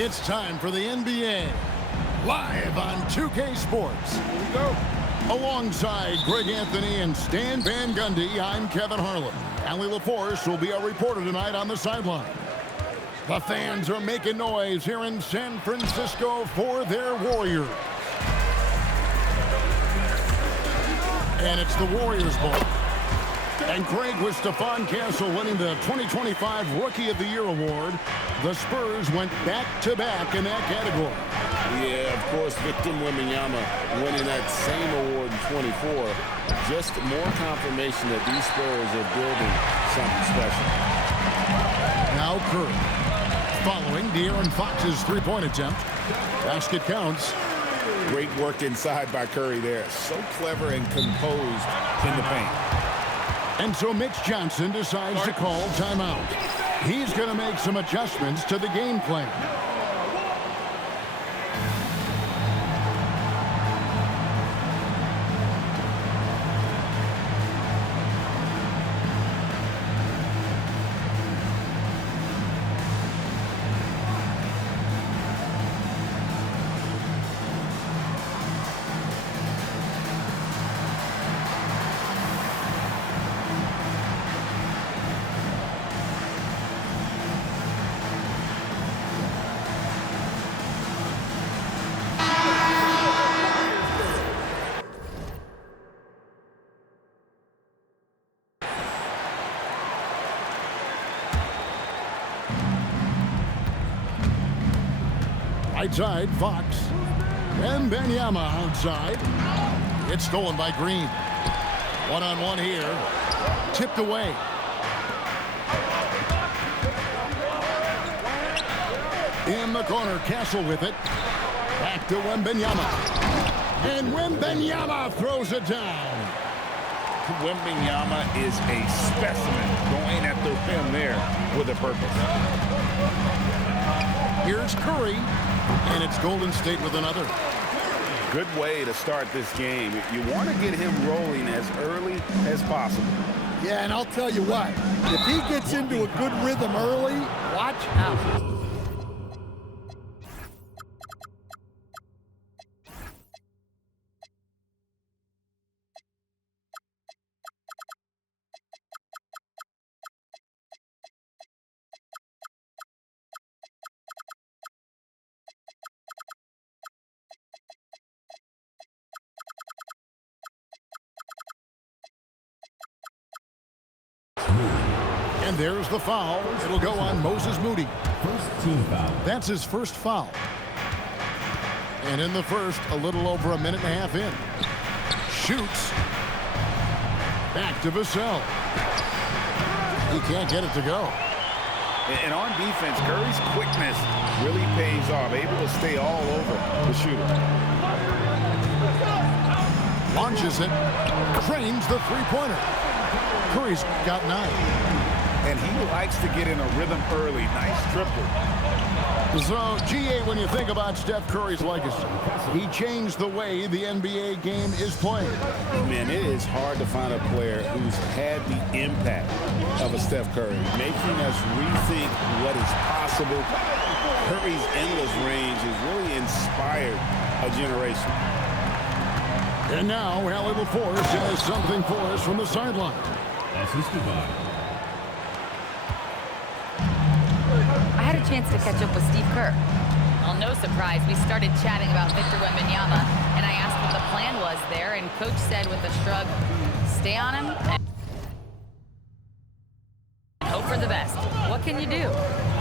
It's time for the NBA, live on 2K Sports. Here we go. Alongside Greg Anthony and Stan Van Gundy, I'm Kevin Harlan. Allie LaForce will be our reporter tonight on the sideline. The fans are making noise here in San Francisco for their Warriors. And it's the Warriors ball. And Greg, with Stephon Castle winning the 2025 Rookie of the Year award, the Spurs went back-to-back in that category. Yeah, of course, Victor Wembanyama winning that same award in 24. Just more confirmation that these Spurs are building something special. Now Curry. Following De'Aaron Fox's three-point attempt. Basket counts. Great work inside by Curry there. So clever and composed in the paint. And so Mitch Johnson decides to call timeout. He's going to make some adjustments to the game plan. Right side, Fox. Wembanyama outside. It's stolen by Green. One-on-one here. Tipped away. In the corner, Castle with it. Back to Wembanyama. And Wembanyama throws it down. Wembanyama is a specimen going at the rim there with a purpose. Here's Curry. And it's Golden State with another. Good way to start this game. You want to get him rolling as early as possible. Yeah, and I'll tell you what, if he gets into a good rhythm early, watch out. And there's the foul. It'll go on Moses Moody. First team foul. That's his first foul. And in the first, a little over a minute and a half in. Shoots. Back to Vassell. He can't get it to go. And on defense, Curry's quickness really pays off. Able to stay all over the shooter. Launches it. Trains the three-pointer. Curry's got 9. And he likes to get in a rhythm early. Nice triple. So, GA, when you think about Steph Curry's legacy, he changed the way the NBA game is played. Man, it is hard to find a player who's had the impact of a Steph Curry, making us rethink what is possible. Curry's endless range has really inspired a generation. And now, Allie LaForce has something for us from the sideline. Assisted by. I had a chance to catch up with Steve Kerr. Well, no surprise, we started chatting about Victor Wembanyama, and I asked what the plan was there, and Coach said with a shrug, stay on him and hope for the best. What can you do?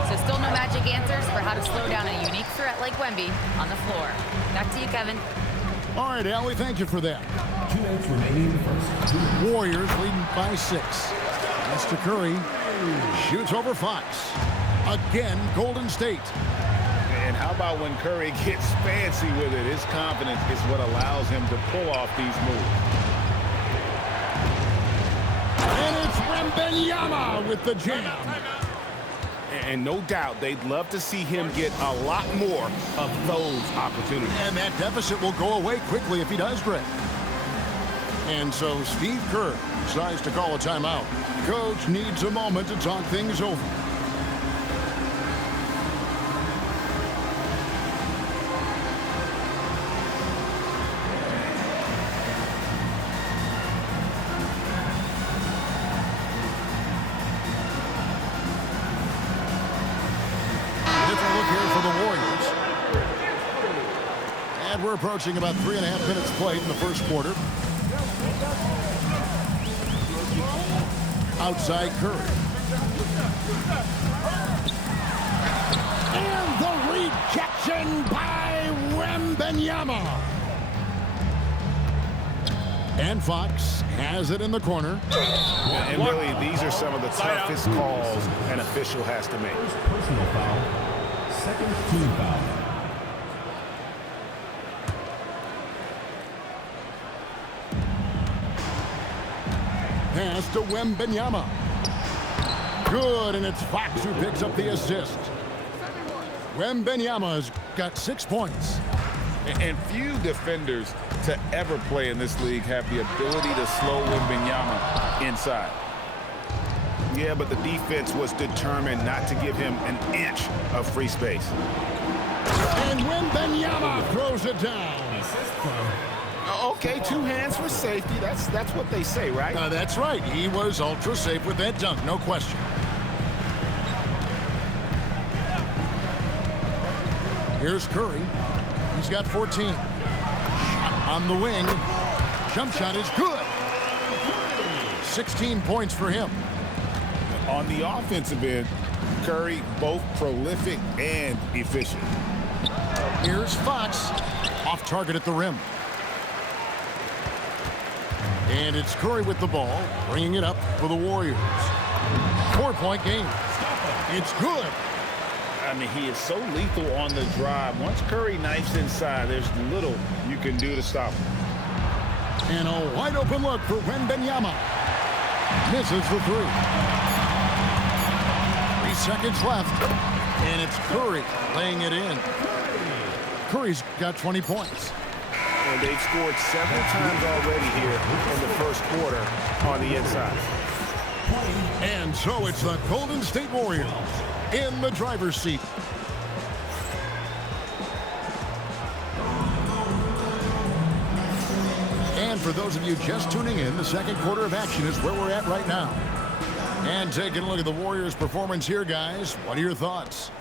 So still no magic answers for how to slow down a unique threat like Wemby on the floor. Back to you, Kevin. All right, Allie, thank you for that. 2 minutes remaining in the first. Warriors leading by 6. That's to Curry. Shoots over Fox. Again, Golden State. And how about when Curry gets fancy with it? His confidence is what allows him to pull off these moves. And it's Wembanyama with the jam. And no doubt they'd love to see him get a lot more of those opportunities. And that deficit will go away quickly if he does, Greg. And so Steve Kerr decides to call a timeout. Coach needs a moment to talk things over. we're approaching about 3.5 minutes played in the first quarter. Outside Curry. And the rejection by Wembanyama. And Fox has it in the corner. And really, these are some of the toughest calls an official has to make. First personal foul. Second team foul. Pass to Wembanyama. Good, and it's Fox who picks up the assist. Wembanyama's got 6 points. And few defenders to ever play in this league have the ability to slow Wembanyama inside. Yeah, but the defense was determined not to give him an inch of free space. And Wembanyama throws it down. Assist from Okay, 2 hands for safety. That's what they say, right? That's right. He was ultra safe with that dunk, no question. Here's Curry. He's got 14. Shot on the wing. Jump shot is good. 16 points for him. On the offensive end, Curry both prolific and efficient. Here's Fox. Off target at the rim. And it's Curry with the ball, bringing it up for the Warriors. 4-point game. It's good. I mean, he is so lethal on the drive. Once Curry knifes inside, there's little you can do to stop him. And a wide open look for Wembanyama. Misses the 3. 3 seconds left. And it's Curry laying it in. Curry's got 20 points. And they've scored several times already here in the first quarter on the inside. And so it's the Golden State Warriors in the driver's seat. And for those of you just tuning in, the second quarter of action is where we're at right now. And taking a look at the Warriors' performance here, guys. What are your thoughts?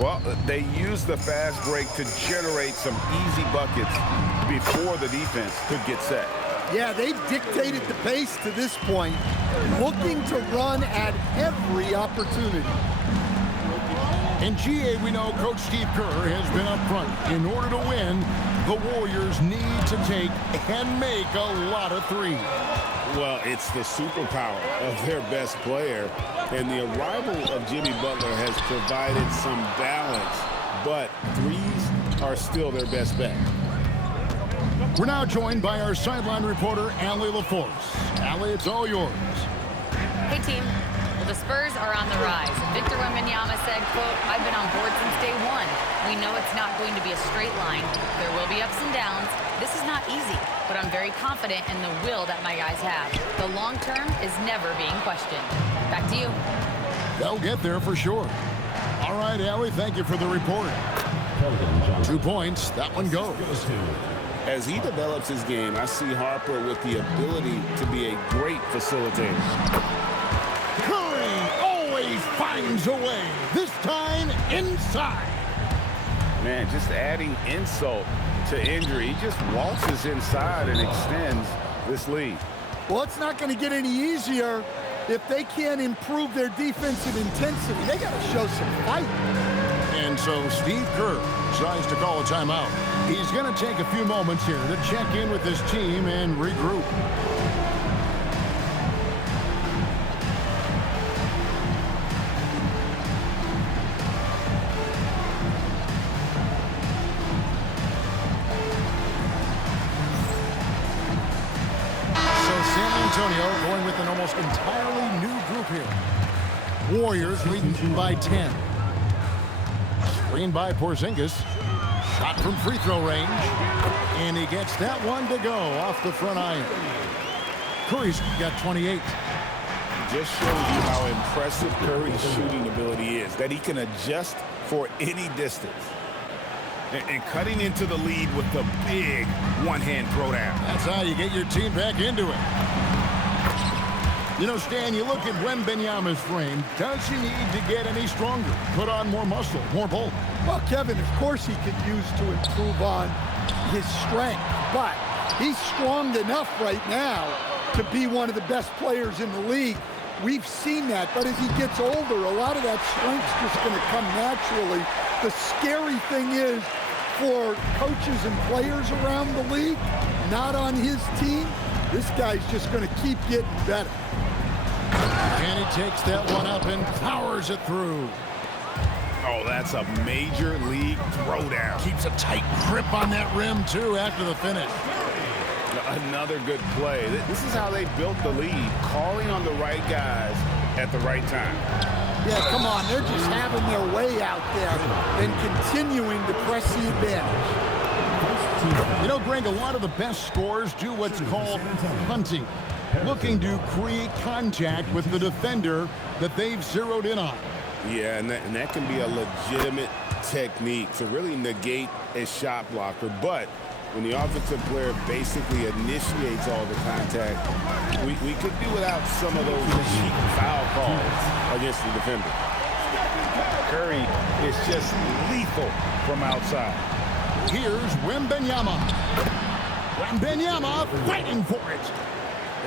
Well, they used the fast break to generate some easy buckets before the defense could get set. Yeah, they dictated the pace to this point, looking to run at every opportunity. In GA, we know Coach Steve Kerr has been up front. In order to win, the Warriors need to take and make a lot of threes. Well, it's the superpower of their best player, and the arrival of Jimmy Butler has provided some balance, but threes are still their best bet. We're now joined by our sideline reporter, Allie LaForce. Allie, it's all yours. Hey, team. Well, the Spurs are on the rise. Victor Wembanyama said, quote, "I've been on board since day one. We know it's not going to be a straight line. There will be ups and downs. This is not easy, but I'm very confident in the will that my guys have. The long term is never being questioned." Back to you. They'll get there for sure. All right, Allie, thank you for the report. Keldon Johnson. 2 points. That one goes. Goes to As he develops his game, I see Harper with the ability to be a great facilitator. Curry always finds a way. This time inside. Man, just adding insult to injury. He just waltzes inside and extends this lead. Well, it's not going to get any easier if they can't improve their defensive intensity. They got to show some fight. And so Steve Kerr decides to call a timeout. He's going to take a few moments here to check in with his team and regroup. So San Antonio going with an almost entirely new group here. Warriors leading by 10. Screen by Porzingis. Shot from free throw range. And he gets that one to go off the front iron. Curry's got 28. Just shows you how impressive Curry's shooting ability is, that he can adjust for any distance. And cutting into the lead with the big one-hand throwdown. That's how you get your team back into it. You know, Stan, you look at Wembanyama's frame. Does he need to get any stronger? Put on more muscle, more bulk? Well, Kevin, of course he could use to improve on his strength, but he's strong enough right now to be one of the best players in the league. We've seen that, but as he gets older, a lot of that strength's just going to come naturally. The scary thing is for coaches and players around the league, not on his team, this guy's just going to keep getting better. And he takes that one up and powers it through. Oh, that's a major league throwdown. Keeps a tight grip on that rim, too, after the finish. Another good play. This is how they built the lead, calling on the right guys at the right time. Yeah, come on. They're just having their way out there and continuing to press the advantage. You know, Greg, a lot of the best scorers do what's called hunting, looking to create contact with the defender that they've zeroed in on. Yeah, and that can be a legitimate technique to really negate a shot blocker. But when the offensive player basically initiates all the contact, we could do without some of those cheap foul calls against the defender. Curry is just lethal from outside. Here's Wembanyama. Wembanyama fighting for it.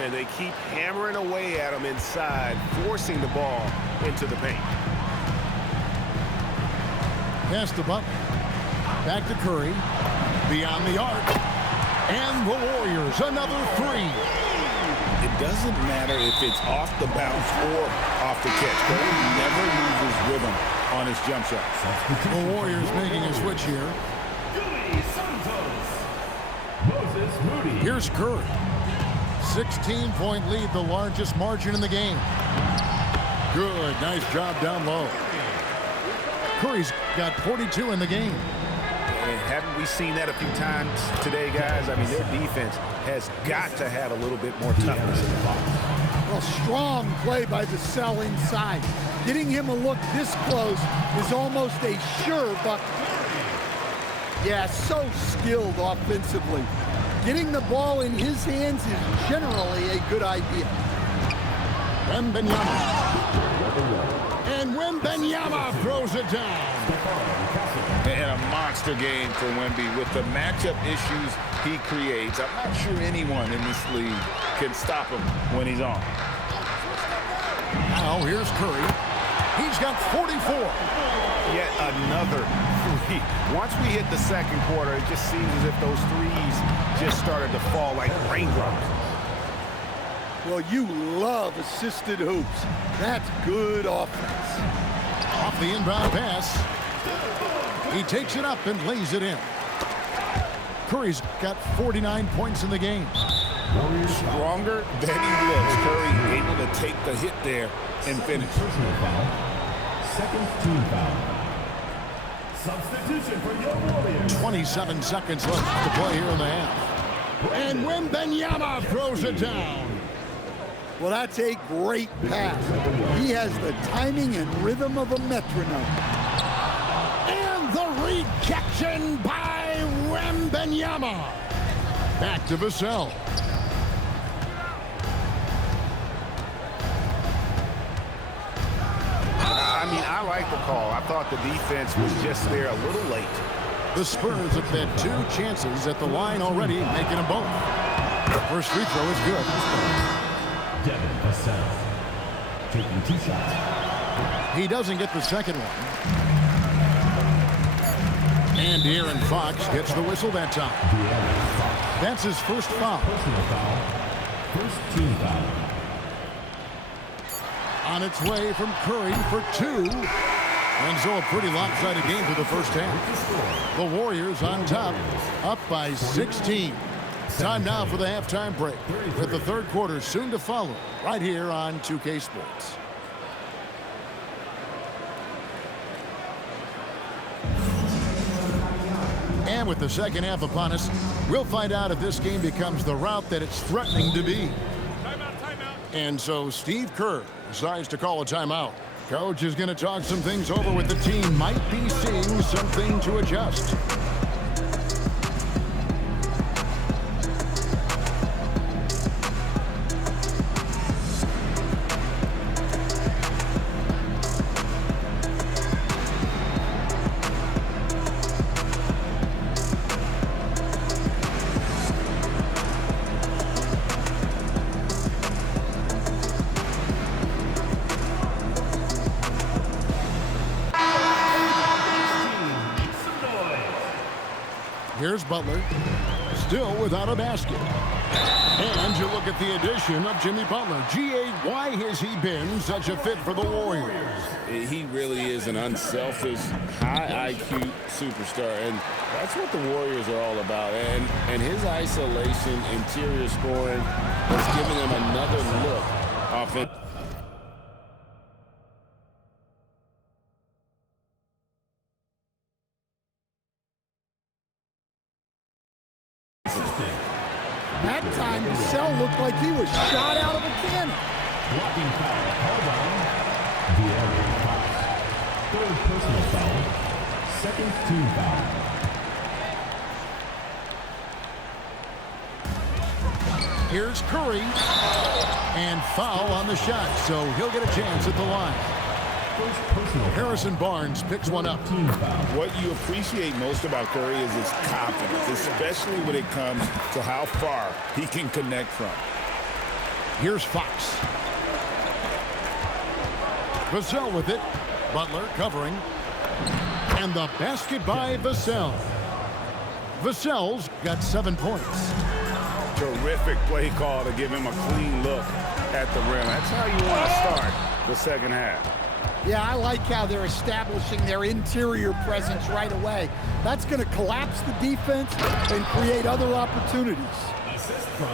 And they keep hammering away at him inside, forcing the ball into the paint. Pass to Butler. Back to Curry. Beyond the arc. And the Warriors, another three. It doesn't matter if it's off the bounce or off the catch. Curry never loses rhythm on his jump shot. The Warriors making a switch here. Here's Curry. 16-point lead, the largest margin in the game. Good, nice job down low. Curry's got 42 in the game. And haven't we seen that a few times today, guys? I mean, their defense has got to have a little bit more toughness in the box. Well, strong play by the cell inside. Getting him a look this close is almost a sure bucket. Yeah, so skilled offensively. Getting the ball in his hands is generally a good idea. Wembanyama. And Wembanyama throws it down. And a monster game for Wemby with the matchup issues he creates. I'm not sure anyone in this league can stop him when he's on. Now here's Curry. He's got 44. Yet another three. Once we hit the second quarter, it just seems as if those threes just started to fall like raindrops. Well, you love assisted hoops. That's good offense. Off the inbound pass. He takes it up and lays it in. Curry's got 49 points in the game. Stronger than he looks. Curry able to take the hit there and finish. Second team foul. Substitution for your Warriors. 27 seconds left to play here in the half. And Wembanyama throws it down. Well, that's a great pass. He has the timing and rhythm of a metronome. And the rejection by Wembanyama. Back to Vassell. I mean, I like the call. I thought the defense was just there a little late. The Spurs have had two chances at the line already, making them both. The first free throw is good. Devin Vassell taking 2 shots. He doesn't get the second one. And De'Aaron Fox gets the whistle that time. That's his first foul. Personal foul. First team foul. On its way from Curry for 2. And so a pretty lopsided game for the first half. The Warriors on top, up by 16. Time now for the halftime break, with the third quarter soon to follow, right here on 2K Sports. And with the second half upon us, we'll find out if this game becomes the route that it's threatening to be. And so Steve Kerr decides to call a timeout. Coach is going to talk some things over with the team. Might be seeing something to adjust. Here's Butler, still without a basket. And you look at the addition of Jimmy Butler. G.A., why has he been such a fit for the Warriors? He really is an unselfish, high IQ superstar, and that's what the Warriors are all about. And his isolation, interior scoring has given them another look offensively. That time, Vassell looked like he was shot out of a cannon. Blocking foul called on De'Aaron Fox. Third personal foul. Second team foul. Here's Curry. And foul on the shot, so he'll get a chance at the line. First personal foul. Harrison Barnes picks one up. Team foul. What you appreciate most about Curry is his confidence, especially when it comes to how far he can connect from. Here's Fox. Vassell with it. Butler covering. And the basket by Vassell. Vassell's got 7 points. Terrific play call to give him a clean look at the rim. That's how you want to start the second half. Yeah, I like how they're establishing their interior presence right away. That's going to collapse the defense and create other opportunities. Assist from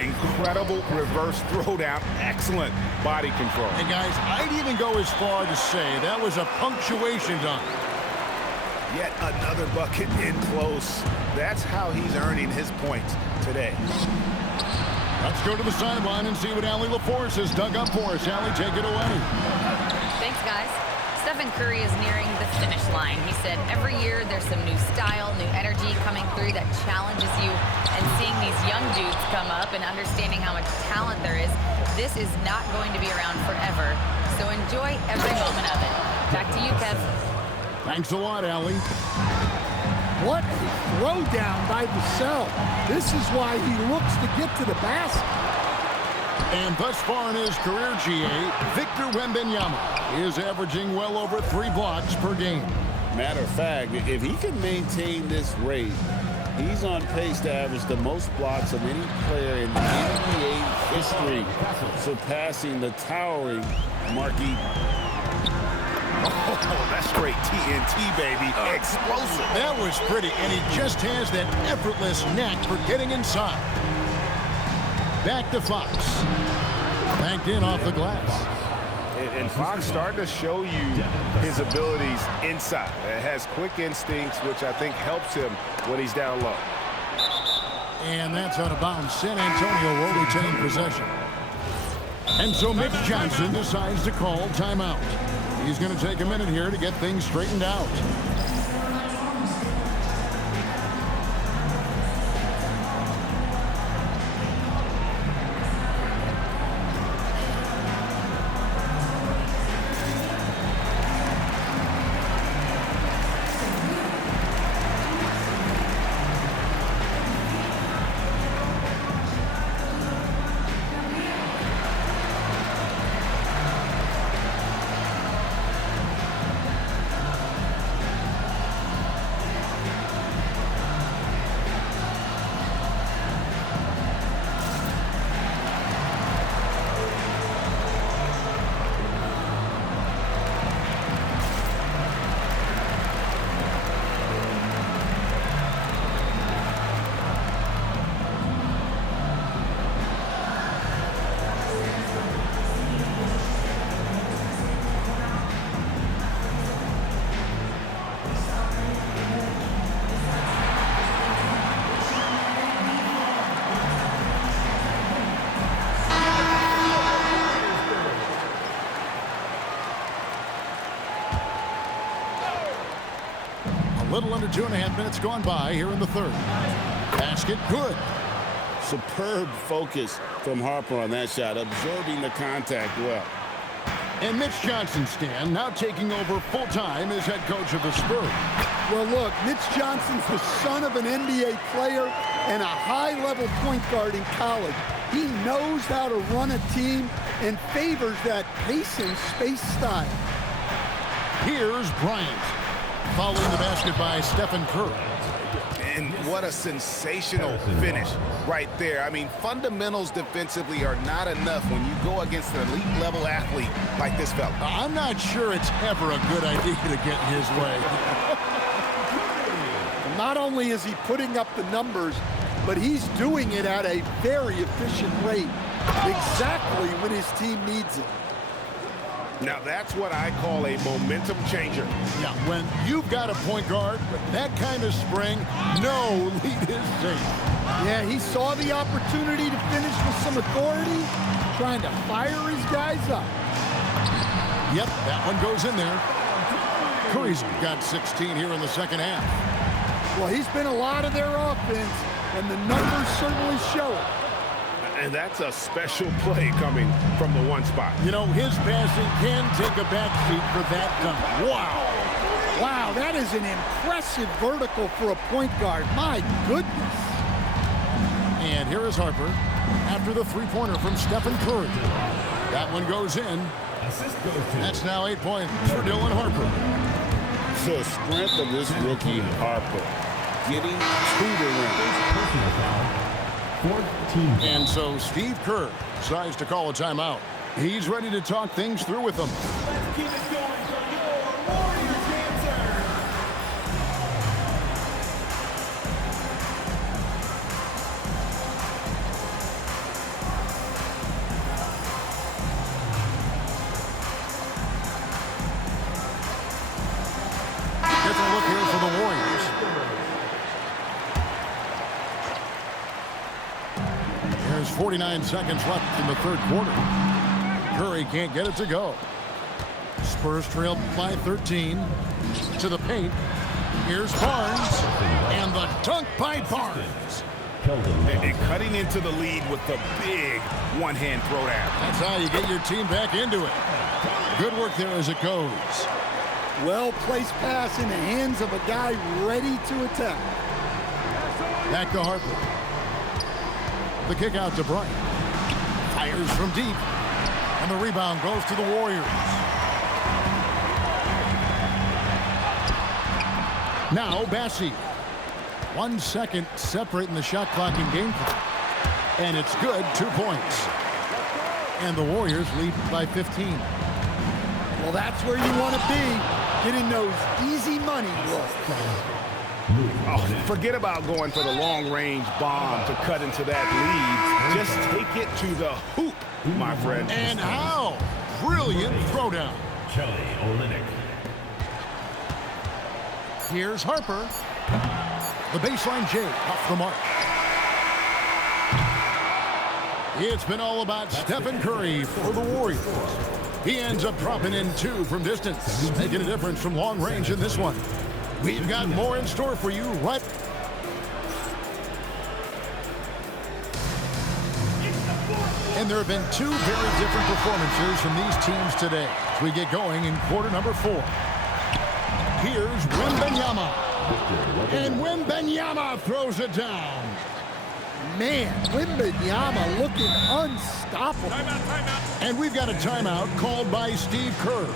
Incredible reverse throwdown. Excellent body control. And guys, I'd even go as far to say that was a punctuation dunk. Yet another bucket in close. That's how he's earning his points today. Let's go to the sideline and see what Allie LaForce has dug up for us. Allie, take it away. Thanks, guys. Stephen Curry is nearing the finish line. He said every year there's some new style, new energy coming through that challenges you. And seeing these young dudes come up and understanding how much talent there is, this is not going to be around forever. So enjoy every moment of it. Back to you, Kev. Thanks a lot, Allie. What a throwdown by Vassell. This is why he looks to get to the basket. And thus far in his career, GA, Victor Wembanyama is averaging well over 3 blocks per game. Matter of fact, if he can maintain this rate, he's on pace to average the most blocks of any player in NBA history, surpassing the towering Marquis. Oh, that's straight TNT, baby. Explosive. That was pretty, and he just has that effortless knack for getting inside. Back to Fox. Banked in off the glass. And Fox starting to show you his abilities inside. It has quick instincts, which I think helps him when he's down low. And that's out of bounds. San Antonio will retain possession. And so Mitch Johnson decides to call timeout. He's going to take a minute here to get things straightened out. Little under 2.5 minutes gone by here in the third. Basket good. Superb focus from Harper on that shot, absorbing the contact well. And Mitch Johnson, Stan, now taking over full-time as head coach of the Spurs. Well, look, Mitch Johnson's the son of an NBA player and a high-level point guard in college. He knows how to run a team and favors that pace and space style. Here's Bryant. Following the basket by Stephen Curry. And what a sensational finish right there. I mean, fundamentals defensively are not enough when you go against an elite-level athlete like this fella. I'm not sure it's ever a good idea to get in his way. Not only is he putting up the numbers, but he's doing it at a very efficient rate, exactly when his team needs it. Now that's what I call a momentum changer. Yeah, when you've got a point guard with that kind of spring, no lead is safe. Yeah, he saw the opportunity to finish with some authority, trying to fire his guys up. Yep, that one goes in there. Curry's got 16 here in the second half. Well, he's been a lot of their offense, and the numbers certainly show it. And that's a special play coming from the one spot. You know, his passing can take a backseat for that dunk. Wow. Wow, that is an impressive vertical for a point guard. My goodness. And here is Harper after the three-pointer from Stephen Curry. That one goes in. Assist goes to That's now 8 points for Dylan Harper. The strength of this rookie, Harper, getting to the rim. personal foul. 14. And so Steve Kerr decides to call a timeout. He's ready to talk things through with them. Let's keep it going for your Warriors answer. Different look here for the Warriors. There's 49 seconds left in the third quarter. Curry can't get it to go. Spurs trail by 13. To the paint. Here's Barnes. And the dunk by Barnes. And cutting into the lead with the big one-hand throwdown. That's how you get your team back into it. Good work there as it goes. Well-placed pass in the hands of a guy ready to attack. Back to Harper. The kick out to Bryant. Fires from deep. And the rebound goes to the Warriors. Now Bassi. 1 second separating the shot clock and game clock. And it's good, 2 points. And the Warriors lead by 15. Well, that's where you want to be, getting those easy money looks. Oh, forget about going for the long-range bomb to cut into that lead. Just take it to the hoop, my friend. And how? Brilliant throwdown. Kelly Olynyk. Here's Harper. The baseline J off the mark. It's been all about Stephen Curry for the Warriors. He ends up dropping in 2 from distance, making a difference from long range in this one. We've got more in store for you right. And there have been 2 very different performances from these teams today as we get going in quarter number 4. Here's Wembanyama. And Wembanyama throws it down. Man, Wembanyama looking unstoppable. And we've got a timeout called by Steve Kerr.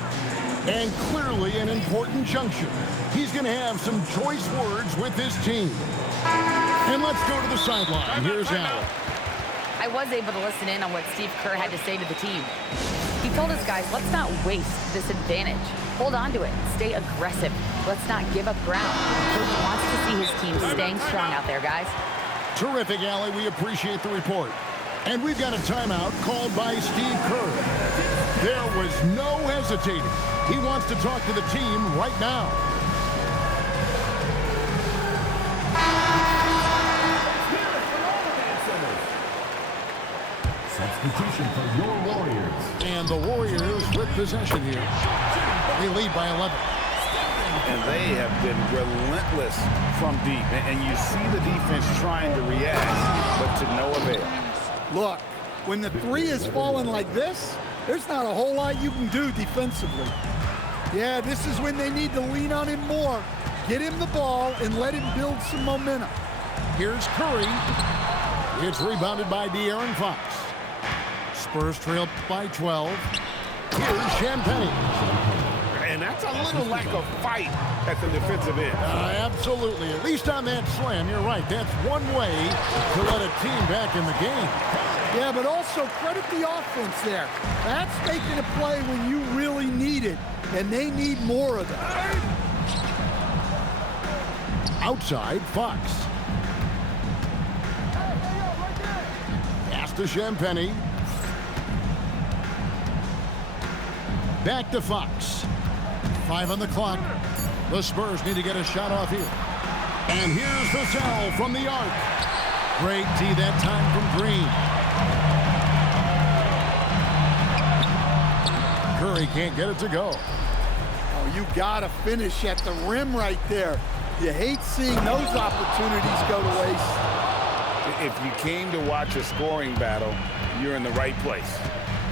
And clearly an important juncture. He's going to have some choice words with his team. And let's go to the sideline. Here's Allen. I was able to listen in on what Steve Kerr had to say to the team. He told his guys, let's not waste this advantage. Hold on to it. Stay aggressive. Let's not give up ground. Coach wants to see his team staying strong out there, guys. Terrific, Allie. We appreciate the report. And we've got a timeout called by Steve Kerr. There was no hesitating. He wants to talk to the team right now. Substitution for your Warriors. And the Warriors with possession here. They lead by 11. And they have been relentless from deep. And you see the defense trying to react, but to no avail. Look, when the 3 is falling like this, there's not a whole lot you can do defensively. Yeah, this is when they need to lean on him more. Get him the ball and let him build some momentum. Here's Curry. It's rebounded by De'Aaron Fox. Spurs trail by 12. Here's Champagnie. And that's a little lack of fight at the defensive end. Absolutely. At least on that slam, you're right. That's one way to let a team back in the game. Yeah, but also credit the offense there. That's making a play when you really need it, and they need more of that. Outside, Fox. Pass to Champagnie. Back to Fox. 5 on the clock. The Spurs need to get a shot off here. And here's Vassell from the arc. Great D that time from Green. Curry can't get it to go. Oh, you got to finish at the rim right there. You hate seeing those opportunities go to waste. If you came to watch a scoring battle, you're in the right place.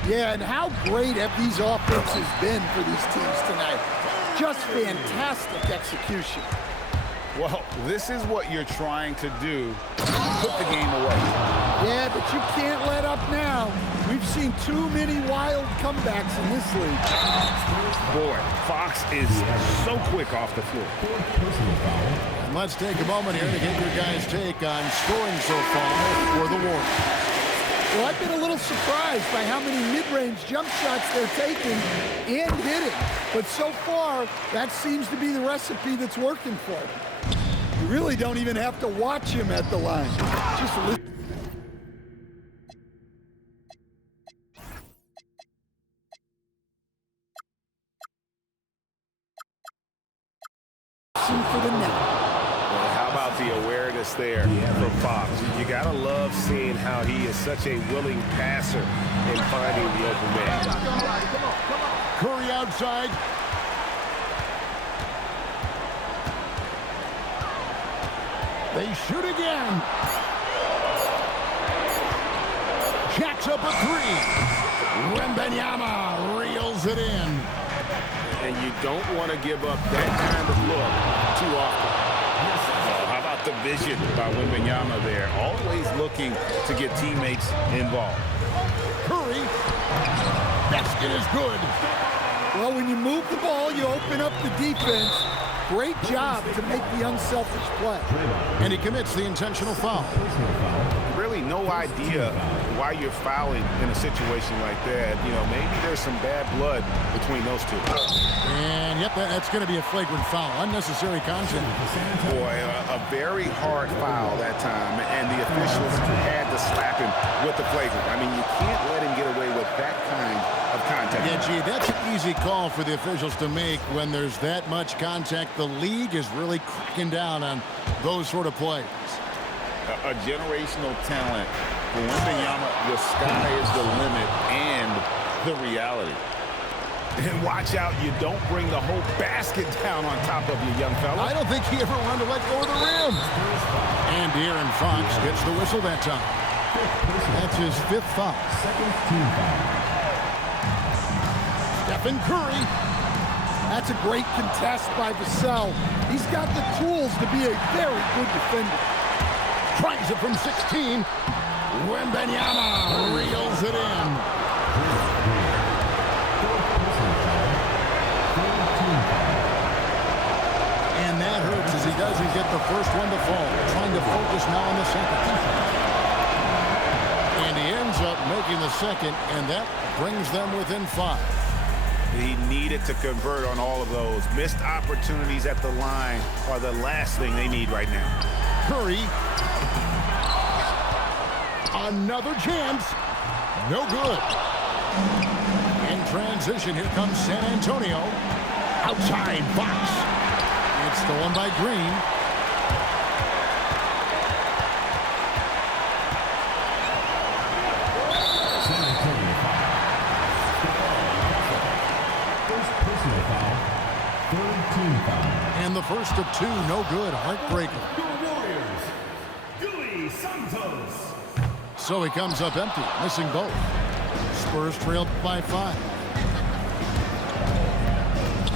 Yeah, and how great have these offenses been for these teams tonight? Just fantastic execution. Well, this is what you're trying to do. Put the game away. Yeah, but you can't let up now. We've seen too many wild comebacks in this league. Boy, Fox is so quick off the floor. And let's take a moment here to get your guys' take on scoring so far for the Warriors. Well, I've been a little surprised by how many mid-range jump shots they're taking and hitting. But so far, that seems to be the recipe that's working for them. You really don't even have to watch him at the line. Just listen for the net. Well, how about the awareness there from Fox? You gotta love seeing how he is such a willing passer in finding the open man. Curry outside. They shoot again. Jacks up a three. Wembanyama reels it in. And you don't want to give up that kind of look too often. How about the vision by Wembanyama there? Always looking to get teammates involved. Curry. Basket is good. Well, when you move the ball, you open up the defense. Great job to make the unselfish play. And he commits the intentional foul. Really no idea why you're fouling in a situation like that. You know, maybe there's some bad blood between those two. And, yep, that's going to be a flagrant foul. Unnecessary contact. Boy, a very hard foul that time, and the officials had to slap him with the flagrant. I mean, you can't let him get away with that kind of contact. Yeah, gee, that's an easy call for the officials to make when there's that much contact. The league is really cracking down on those sort of plays. A generational talent. For Wembanyama, the sky is the limit and the reality. And watch out, you don't bring the whole basket down on top of you, young fella. I don't think he ever wanted to let go of the rim. And De'Aaron Fox gets the whistle that time. That's his 5th foul. Second team foul. Stephen Curry. That's a great contest by Vassell. He's got the tools to be a very good defender. Tries it from 16. Wembanyama reels it in. And that hurts as he doesn't get the first one to fall. Trying to focus now on the second. And he ends up making the second, and that brings them within 5. He needed to convert on all of those. Missed opportunities at the line are the last thing they need right now. Curry. Another chance. No good. In transition, here comes San Antonio. Outside, Fox. It's stolen by Green. San Antonio foul. First personal foul. Third team foul. And the first of 2, no good. Heartbreaker. Your Warriors, Gilly Santos. So he comes up empty, missing both. Spurs trailed by 5.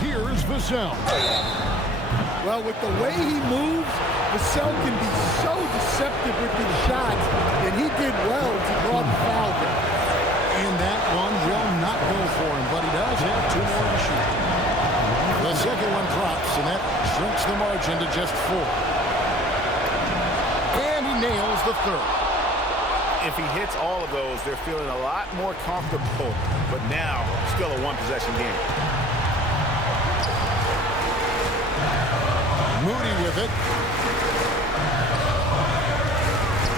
Here's Vassell. Well, with the way he moves, Vassell can be so deceptive with his shots, and he did well to draw the foul there. And that one will not go for him, but he does have 2 more to shoot. The second one drops, and that transition to just 4. And he nails the third. If he hits all of those, they're feeling a lot more comfortable. But now, still a one-possession game. Moody with it.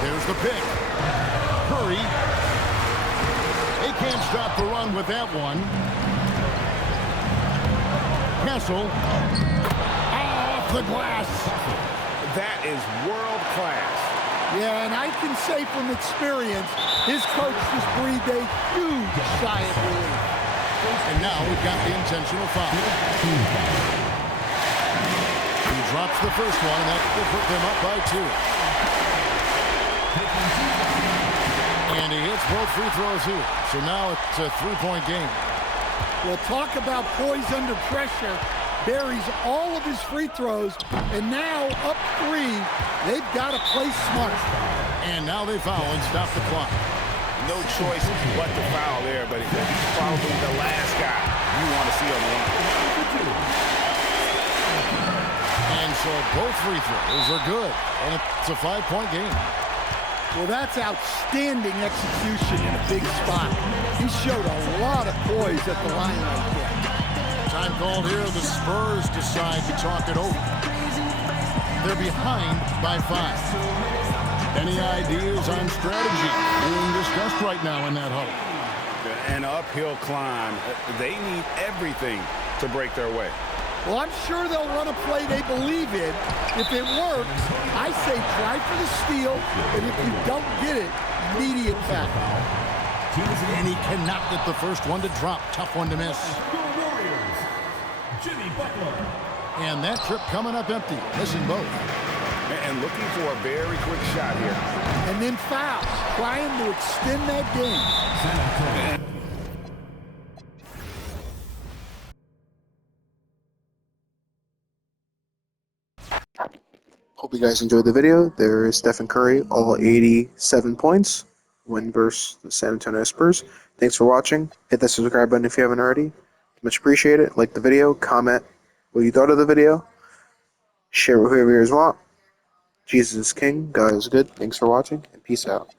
There's the pick. Curry. They can't stop the run with that one. Kessel. Off the glass. That is world class. Yeah, and I can say from experience, his coach just breathed a huge sigh of relief. And now we've got the intentional foul. He drops the first one, and that will put them up by 2. And he hits both free throws here. So now it's a 3-point game. Well, talk about poise under pressure. Buries all of his free throws, and now up 3, they've got to play smart. And now they foul and stop the clock. No choice but to foul there, but he's probably the last guy you want to see on the line. And so both free throws are good, and it's a 5-point game. Well, that's outstanding execution in a big spot. He showed a lot of poise at the line right there. Time called here. The Spurs decide to talk it over. They're behind by 5. Any ideas on strategy being discussed right now in that huddle? An uphill climb. They need everything to break their way. Well, I'm sure they'll run a play they believe in. If it works, I say try for the steal, and if you don't get it, immediate foul. And he cannot get the first one to drop. Tough one to miss. Jimmy Butler. And that trip coming up empty, missing both. And looking for a very quick shot here. And then fouls, trying to extend that game. Hope you guys enjoyed the video. There is Stephen Curry, all 87 points, win versus the San Antonio Spurs. Thanks for watching. Hit that subscribe button if you haven't already. Much appreciate it. Like the video, comment what you thought of the video, share with whoever you want. Jesus is King, God is good. Thanks for watching, and peace out.